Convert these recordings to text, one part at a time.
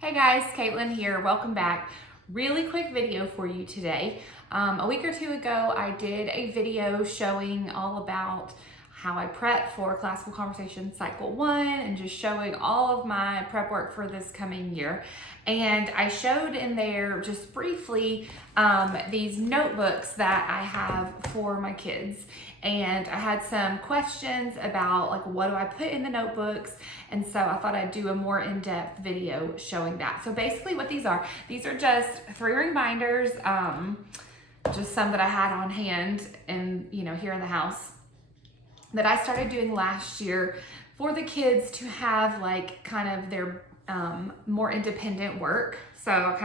Hey guys, Caitlin here. Welcome back. Really quick video for you today. A week or two ago, I did a video showing all about how I prep for Classical Conversation Cycle 1 and just showing all of my prep work for this coming year. And I showed in there just briefly these notebooks that I have for my kids. And I had some questions about like, what do I put in the notebooks? And so I thought I'd do a more in-depth video showing that. So basically what these are just 3-ring binders, just some that I had on hand and here in the house that I started doing last year for the kids to have like kind of their more independent work. So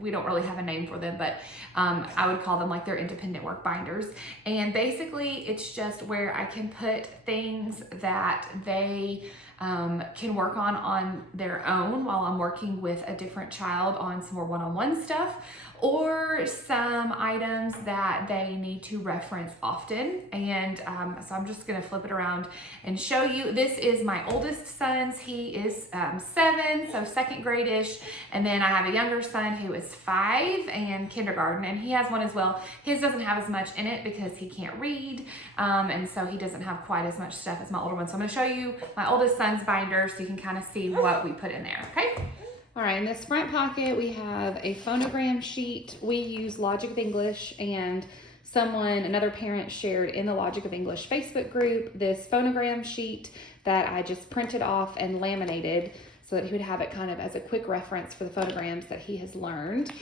we don't really have a name for them, but I would call them like their independent work binders. And basically it's just where I can put things that they can work on their own while I'm working with a different child on some more one-on-one stuff, or some items that they need to reference often. And so I'm just gonna flip it around and show you. This is my oldest son's. He is 7, so second grade-ish. And then I have a younger son who is 5 and kindergarten, and he has one as well. His doesn't have as much in it because he can't read, and so he doesn't have quite as much stuff as my older one. So I'm gonna show you my oldest son's binder so you can kind of see what we put in there, okay? All right, in this front pocket, we have a phonogram sheet. We use Logic of English, and another parent shared in the Logic of English Facebook group this phonogram sheet that I just printed off and laminated so that he would have it kind of as a quick reference for the phonograms that he has learned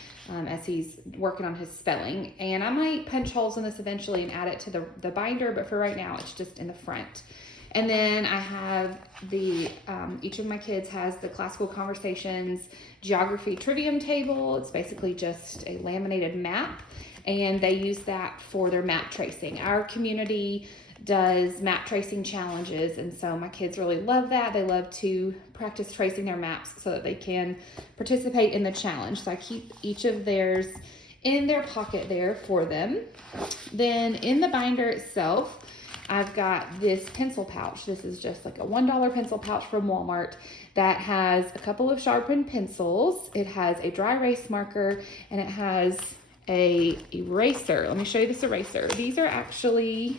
as he's working on his spelling. And I might punch holes in this eventually and add it to the binder, but for right now, it's just in the front. And then I have each of my kids has the Classical Conversations Geography Trivium table. It's basically just a laminated map, and they use that for their map tracing. Our community does map tracing challenges, and so my kids really love that. They love to practice tracing their maps so that they can participate in the challenge. So I keep each of theirs in their pocket there for them. Then in the binder itself, I've got this pencil pouch. This is just like a $1 pencil pouch from Walmart that has a couple of sharpened pencils. It has a dry erase marker, and it has a eraser. Let me show you this eraser. These are actually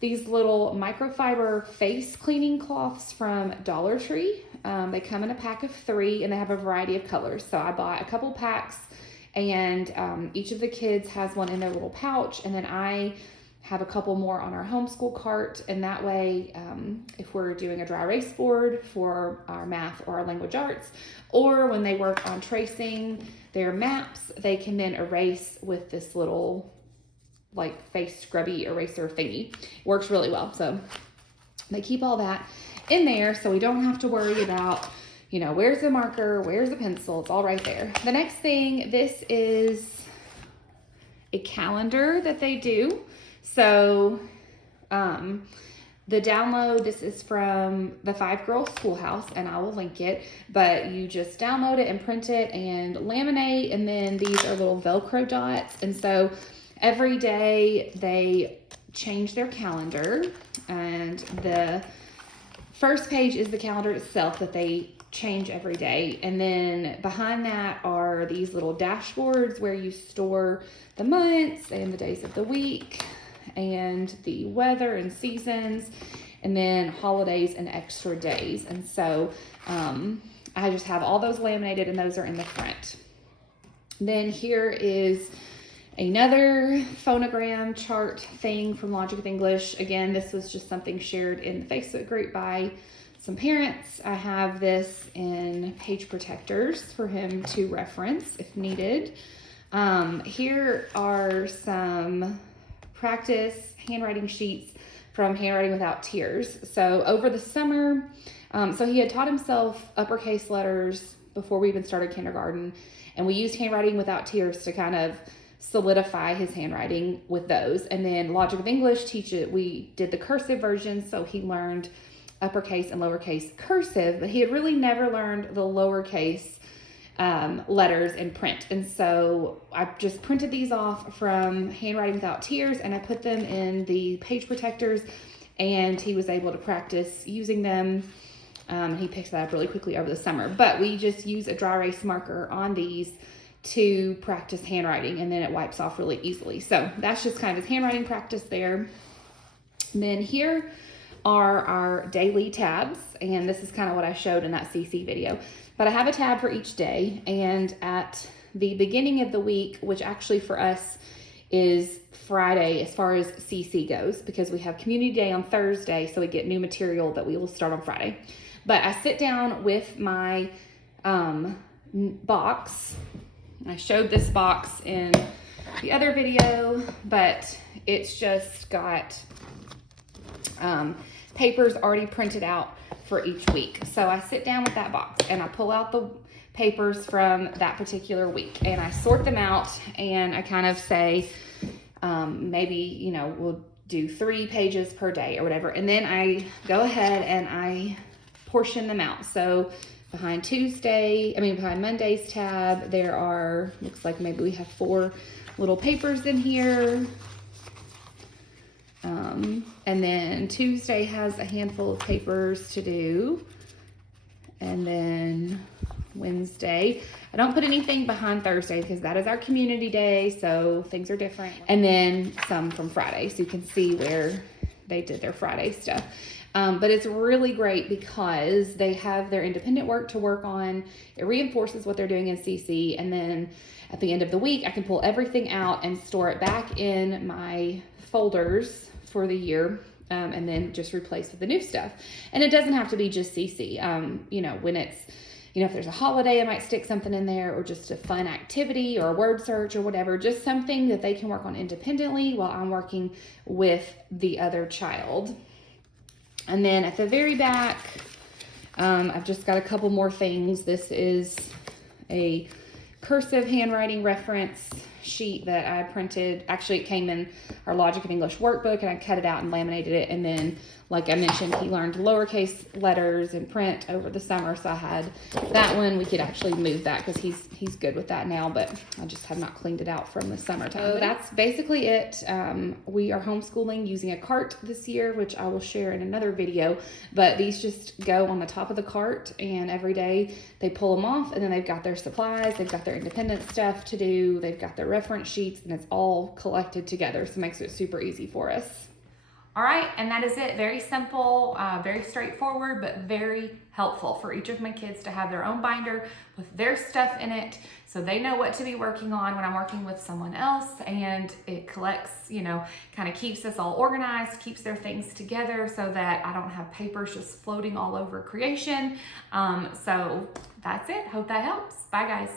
these little microfiber face cleaning cloths from Dollar Tree. They come in a pack of 3, and they have a variety of colors. So I bought a couple packs, and each of the kids has one in their little pouch, and then I have a couple more on our homeschool cart, and that way if we're doing a dry erase board for our math or our language arts, or when they work on tracing their maps, they can then erase with this little like face scrubby eraser thingy. It works really well. So they keep all that in there so we don't have to worry about where's the marker, where's the pencil. It's all right there. The next thing, this is a calendar that they do. So the download, this is from the 5-Girl Schoolhouse, and I will link it, but you just download it and print it and laminate, and then these are little Velcro dots. And so every day they change their calendar, and the first page is the calendar itself that they change every day. And then behind that are these little dashboards where you store the months and the days of the week and the weather and seasons, and then holidays and extra days. And so I just have all those laminated, and those are in the front. Then here is another phonogram chart thing from Logic of English. Again, this was just something shared in the Facebook group by some parents. I have this in page protectors for him to reference if needed. Here are some practice handwriting sheets from Handwriting Without Tears. So over the summer, so he had taught himself uppercase letters before we even started kindergarten, and we used Handwriting Without Tears to kind of solidify his handwriting with those. And then Logic of English we did the cursive version, so he learned uppercase and lowercase cursive, but he had really never learned the lowercase letters in print. And so I just printed these off from Handwriting Without Tears, and I put them in the page protectors, and he was able to practice using them He picks that up really quickly over the summer. But we just use a dry erase marker on these to practice handwriting, and then it wipes off really easily. So that's just kind of his handwriting practice there. And then here are our daily tabs, and this is kind of what I showed in that CC video. But I have a tab for each day, and at the beginning of the week, which actually for us is Friday as far as CC goes, because we have community day on Thursday, so we get new material that we will start on Friday. But I sit down with my box. I showed this box in the other video, but it's just got papers already printed out for each week. So I sit down with that box and I pull out the papers from that particular week and I sort them out, and I kind of say, maybe, you know, we'll do 3 pages per day or whatever. And then I go ahead and I portion them out. So behind Monday's tab, there are, looks like maybe we have 4 little papers in here. And then Tuesday has a handful of papers to do. And then Wednesday, I don't put anything behind Thursday because that is our community day, so things are different. And then some from Friday, so you can see where they did their Friday stuff. But it's really great because they have their independent work to work on. It reinforces what they're doing in CC, and then at the end of the week, I can pull everything out and store it back in my folders for the year, and then just replace with the new stuff. And it doesn't have to be just CC. You know, when it's, you know, if there's a holiday, I might stick something in there, or just a fun activity or a word search or whatever, just something that they can work on independently while I'm working with the other child. And then at the very back, I've just got a couple more things. This is a cursive handwriting reference sheet that I printed. Actually, it came in our Logic of English workbook, and I cut it out and laminated it. And then, like I mentioned, he learned lowercase letters and print over the summer, so I had that one. We could actually move that because he's good with that now, but I just have not cleaned it out from the summertime. So that's basically it. We are homeschooling using a cart this year, which I will share in another video, but these just go on the top of the cart, and every day they pull them off, and then they've got their supplies, they've got their independent stuff to do, they've got their reference sheets, and it's all collected together, so it makes it super easy for us. All right, and that is it. Very simple, very straightforward, but very helpful for each of my kids to have their own binder with their stuff in it, so they know what to be working on when I'm working with someone else, and it collects, you know, kind of keeps us all organized, keeps their things together so that I don't have papers just floating all over creation. So that's it. Hope that helps. Bye, guys.